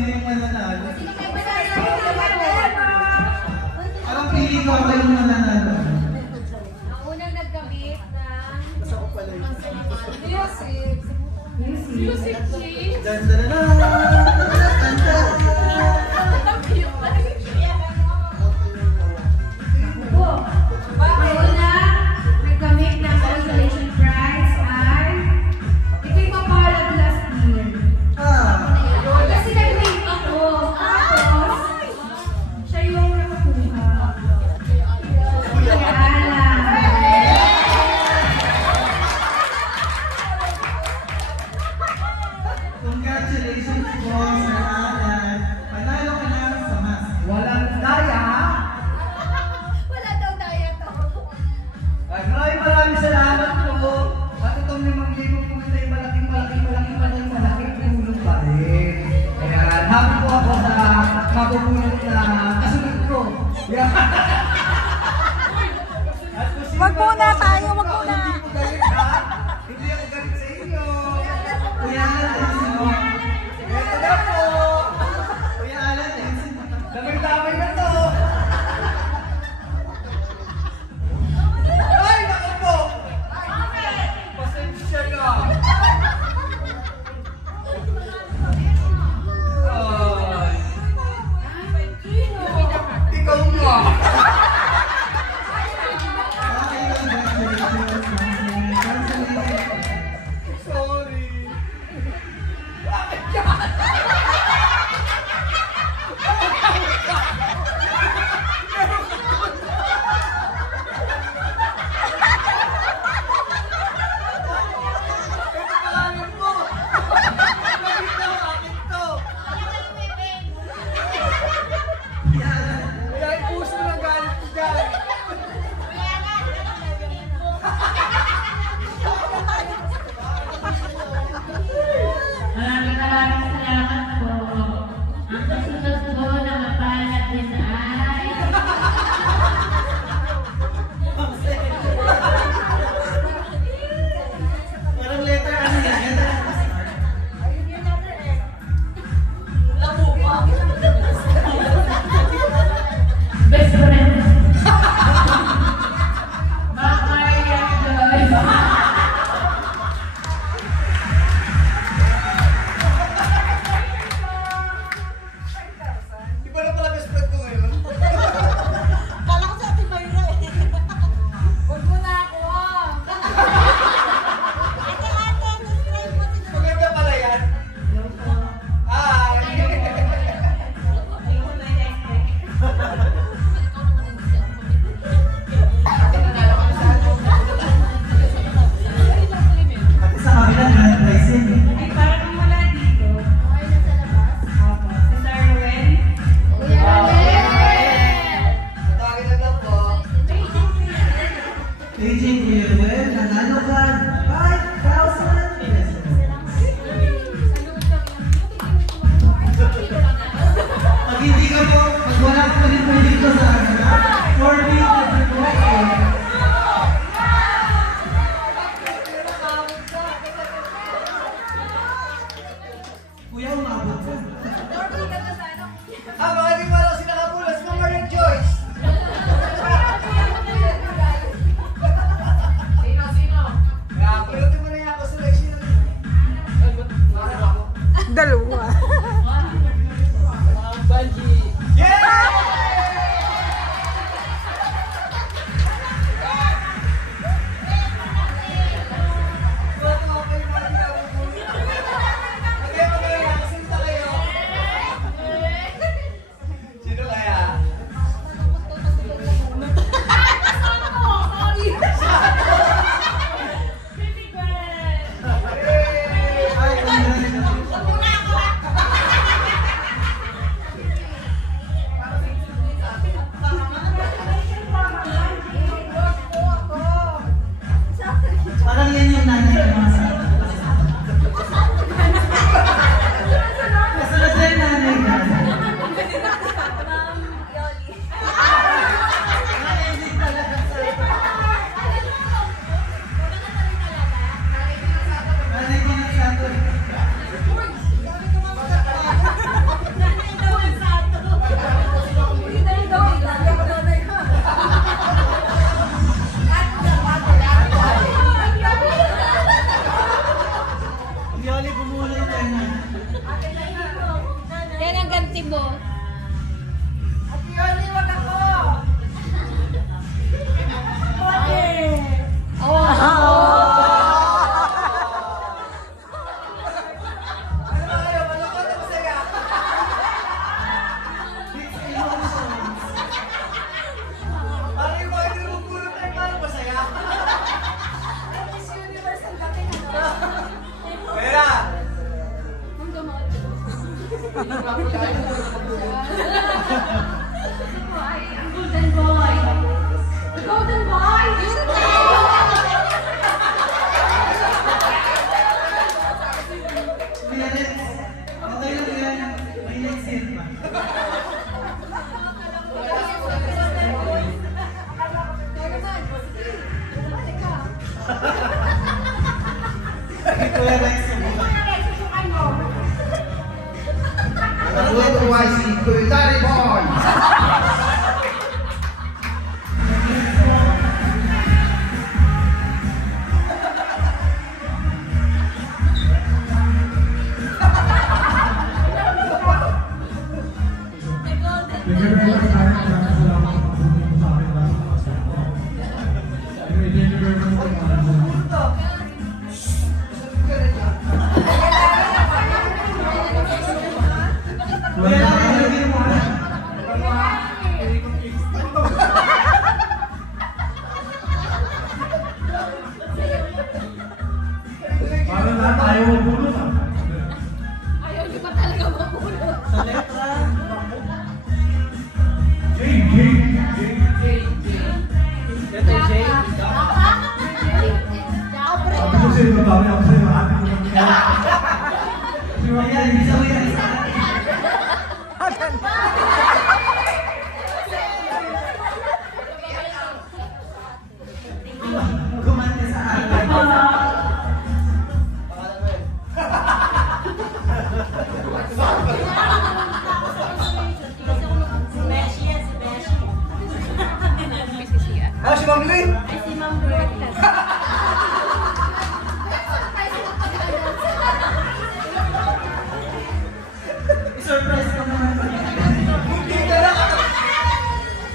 sino yung mananalo. Parang pili ko ako yung mananalo. Ang unang nagkamit na... Basta ko pala yun. Music. Music change. Congratulations po, Sir Alan. Panalo ka na sa mas. Walang daya, ha? Wala daw diet ako. Maraming salamat po. At itong 5,000 po ito ay malaking tulong pa rin. Ayan, happy po ako sa mapupulot na kasunod ko. Yeah. Wag muna tayo, wag muna. Hindi ko galit, ha? Hindi ako galit sa inyo. Kuya Alan, Ito na po. Kuya Alan, Damay-damay na to. Ay, naku po. Pasensya na. Ikaw nga. Sorry. Maraming salamat po. Ang kasunod po na mapalad din ay... parang letter ano yan? Best friend. Makaya guys. Iba na pala best friend ko ngayon. Kala ko sa ating Mayra eh. Huwag mo na ako. Ate, subscribe mo din. Maganda pala yan. Hi! Sa kabila, grand prize yun eh. Ay, parang wala dito. Okay na sa labas. Si Sir Ruel. Kuya Ravel! Tawagin na lang po. KJ Kuya Ruel, nanalo ka 5,000 pesos. Pag hindi ka po, pag wala ka rin po dito sa for me, Kuya, umabot ka. Baka di mo alam sila kapulas ng Marian Joyce. Sino? Kaya, pulutin mo na yung ako selection. Dalawa. Yeah! Ate Boss. Ate Yoli, wag ako. Ano ba kayo? Malungkot o masaya? Parang yung mga nilulungkulong tayo, parang masaya. Miss Universe ang dating ano. Kaya! Ang gamot. Ay, ang golden boy. The golden boy. Alex, okay lang yan. May next year pa. Ito yung Alex. YC, Daddy Boy! Wala lang yung lagyan mo. Parang lahat ayaw mabulot ah. Ayaw niyo pa talaga mapulot. Sa letra. Letter J. Sabi ko sa'yo, babawi ako sa'yo. Mahati ko lang kaya. Ayan, hindi sa yan. Gumanda sa akin. Ah, si Ma'am Lee! Si Ma'am Berta. I-surprise ko naman. Hindi ka na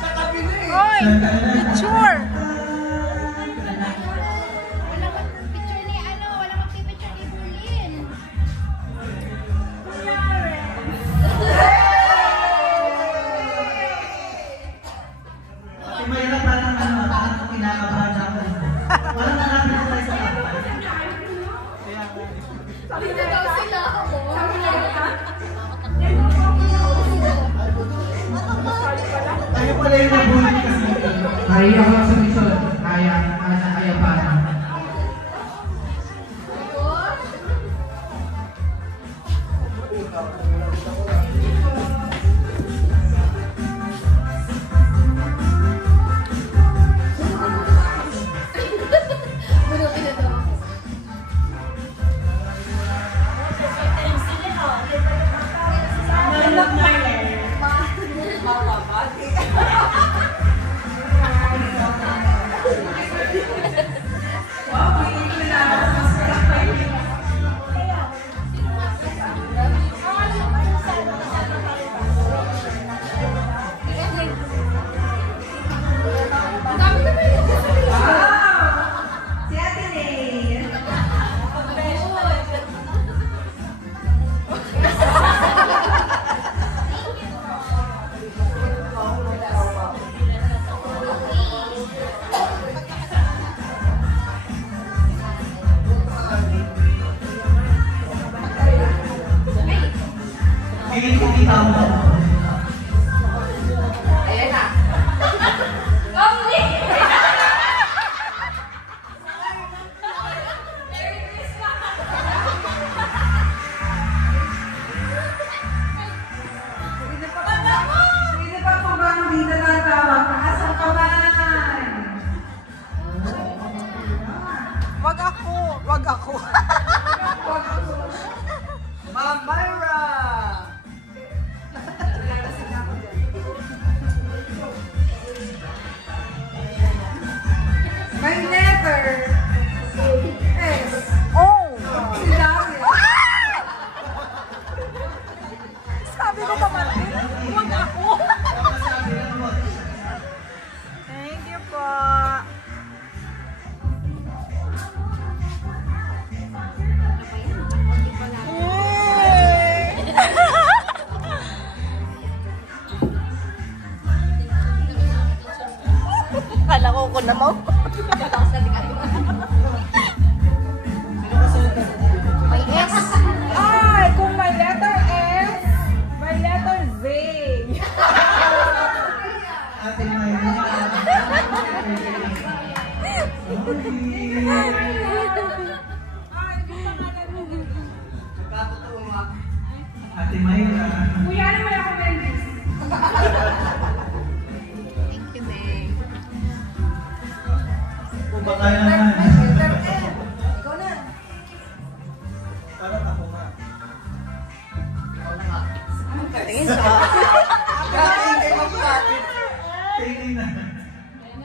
katabi na eh! Hoy, picture. Wala magpipicture ni ano, wala magpipicture ni Berlin. Si Mayra parang ano, parang kinakabahan ako. Walang nalapit ko tayo sa kapal. Dito daw sila ako. Tayo pala yung nabulot kasi. Kaya ako sa mission. Kaya pa. Bunutin na to. Ang dami na ba yun? Si Ate Nay. Kikita mo. Ayan na. Sino pa po ba ang dito na tawag? Taas ang kamay. Wag ako. Wag ako. Ma'am Myra! May never. Yes. Oh! Si Daryl. Sabi Sabi ko pa Martin, huwag ako. Sabi lang mo. Thank you po. Kala ko naman. May S. Ay, kung may letter S, may letter Z. Ate Mayra. Nagkatotoo nga. Ate Mayra. Kuya, ano wala akong Mendes? Thank you, babe. Kung baka naman. Ikaw na. Parang ako nga. Tingin sa Galing kay magkatid. Tingin na.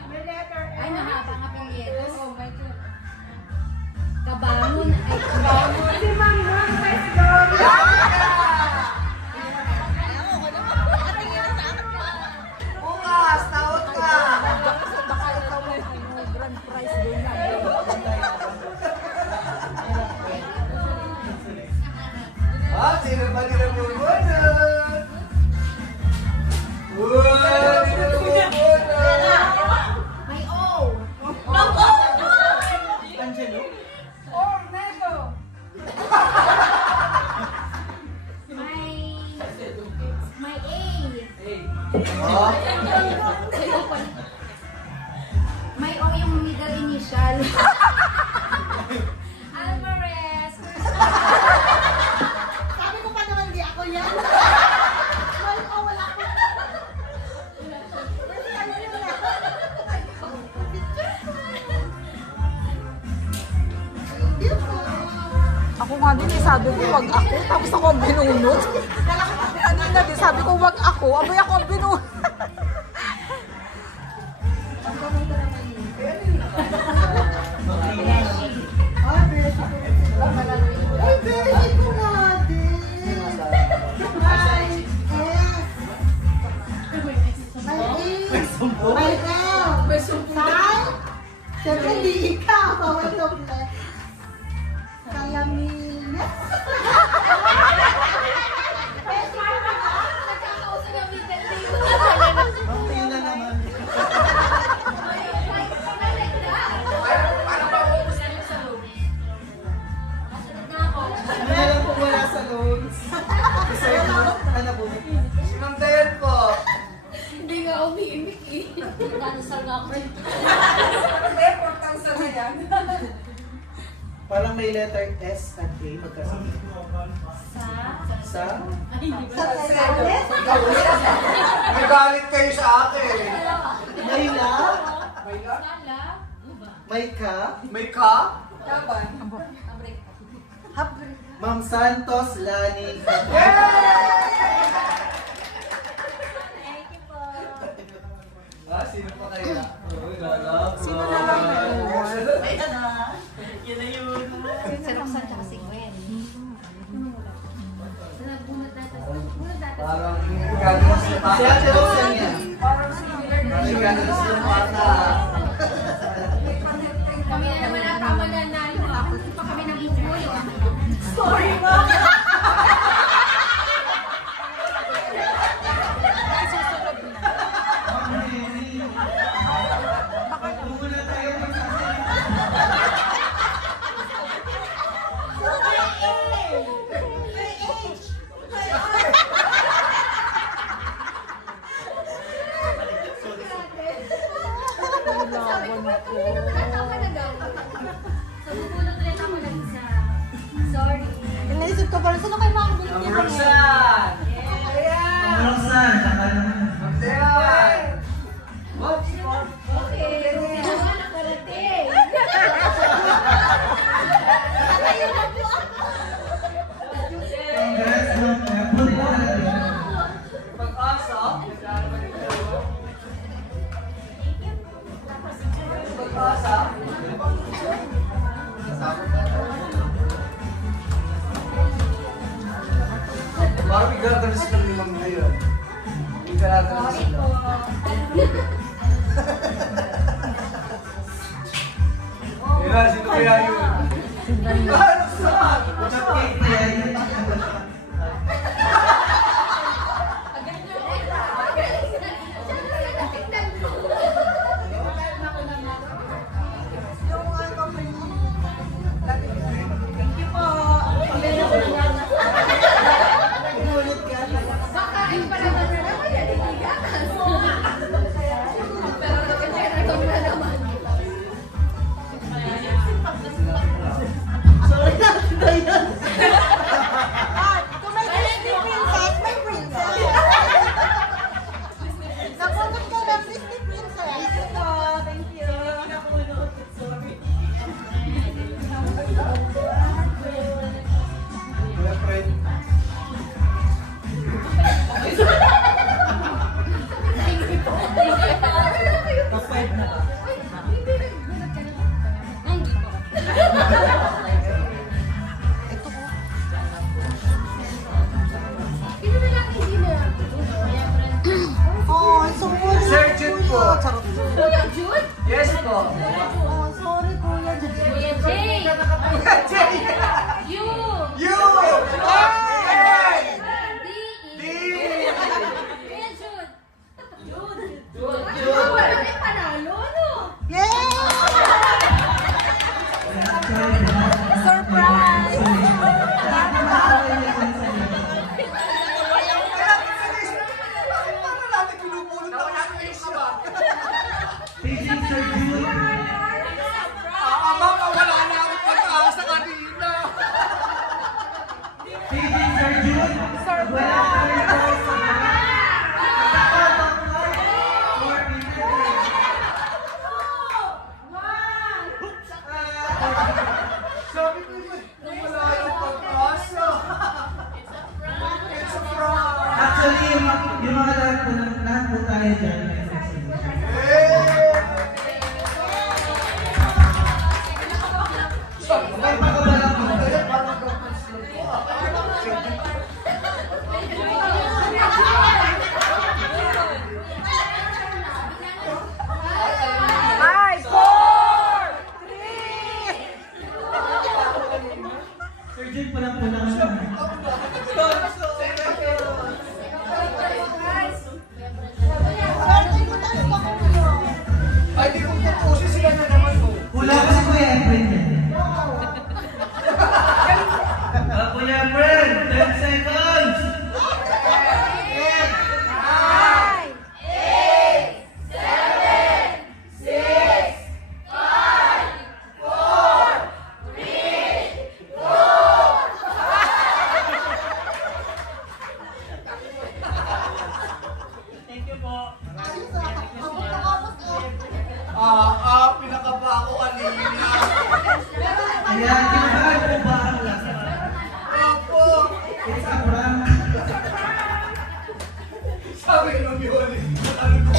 May letter S. Ay, mahaba nga pilyetos. Oh my God. Kabangon. Ay, kabangon. Si Mangmang, let's go. Bukas, taot ka. Baka ikaw may grand prize din na. Sino ba nila bubunod? Uy, nila bubunod. May O. Angelo? Oh, Neto. May A. Oh, May O yung middle initial. Alvarez. Sabi ko pa naman di ako yan. May O, wala ko. Ako nga din, sabi ko wag ako, tapos ako ang binunod. Kanina din, sabi ko wag ako, abay ako ang binunod. Ay, beshi ko nga din. May L. Sai? Siyempre, di ikaw. Ito, Kalamina. Nagkakausap yung middle name. Tingin na naman. parang maubos na yung sa loob. Ano na lang kung wala sa loans? Kasi ano po? Si Ma'am Dayan po. Hindi nga umiimik eh. Nagdadasal nga ako. Parang may letter S at A magkasama. Sa? Nagalit kayo sa akin. May la? May la? May ka? May ka? Ma'am Santos Lani. Sino pa kaya? Sino na lang na Si Roxanne tsaka si Gwen. Bunod natin. Parang gano'n sila Si Ate Rosan yan. Parang similar na Parang gano'n sila bata. Kami na naman ang tama na nalo. Ako pa kami ng buboy. Sorry mo. Muna tayo Tama na daw. So, bubunod ulit ako ng isa. Sorry. Inaisip ko parang sino kayo mga Ma'am Roxanne! Ma'am Roxanne, saka naman. Ma'am Dayan! Okay. Tama na parating. Congrats, ma'am. Buti na natin. Pag-asa? Pag-asa? Barbie gagawin silang Mang ngayon. Hindi ka natin Sorry po. Kaya, sino kaya yun? Ano saan? Cupcake na yan. Kakain pa naman na naman yan, hindi gatas. Pero nag-record na naman. Sorry na, ba yan? Kung may Disney princess, may princess. Napunod ka ng Disney princess. Thank you. Kuya Fred. Pa-5 na ba? Oh, sorry. Sir Jude po. Charot. Kuya Jude? Yes po. Oh, sorry, Kuya Jude. Kuya Jay? Kuya Jay! You? You! Hey! D! Kuya Jude? Jude. Wala may panalo, no? Yay! Surprise! Paano natin pinupulot ako sa issue? Paging Sir Jude. Mama, wala na akong pag-asa kanina. Paging Sir Jude. Wala ka rin po sa Sabi ko yun, wala yung pag-asa. It's a prank. Actually, yung mga lahat po tayo dyan. May pagkabalang po. Five, four, Sir Jude, pala po lang naman. Sorry, mo tayo pa ko ngayon. Ay, di ko tutusin sila na naman mo. Hula ko si Kuya Efren yan. Kuya Efren, 10 seconds! Thank you po. Ayos ah. Abot na kabot oh. Pinakaba ako kanina. Ayan, kinabahan po ba ang lasa? Opo. It's a prank. Sabi ng yun, ano ko?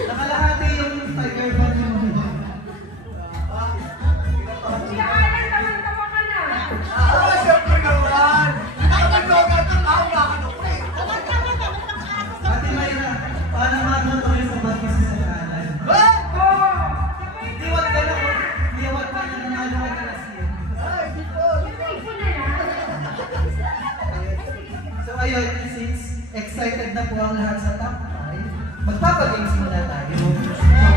Nakalahati yung tiger bun yung Siyempre naman. Nakapaglogan ng awa. Ano ko eh? Ate Mayra, paano matutuloy sa ba't kasi sa kanan? Liwat ka na po. Liwat ka na nanalo ka na siya. So ayun, since excited na po ang lahat sa top 5, magpapagames muna tayo.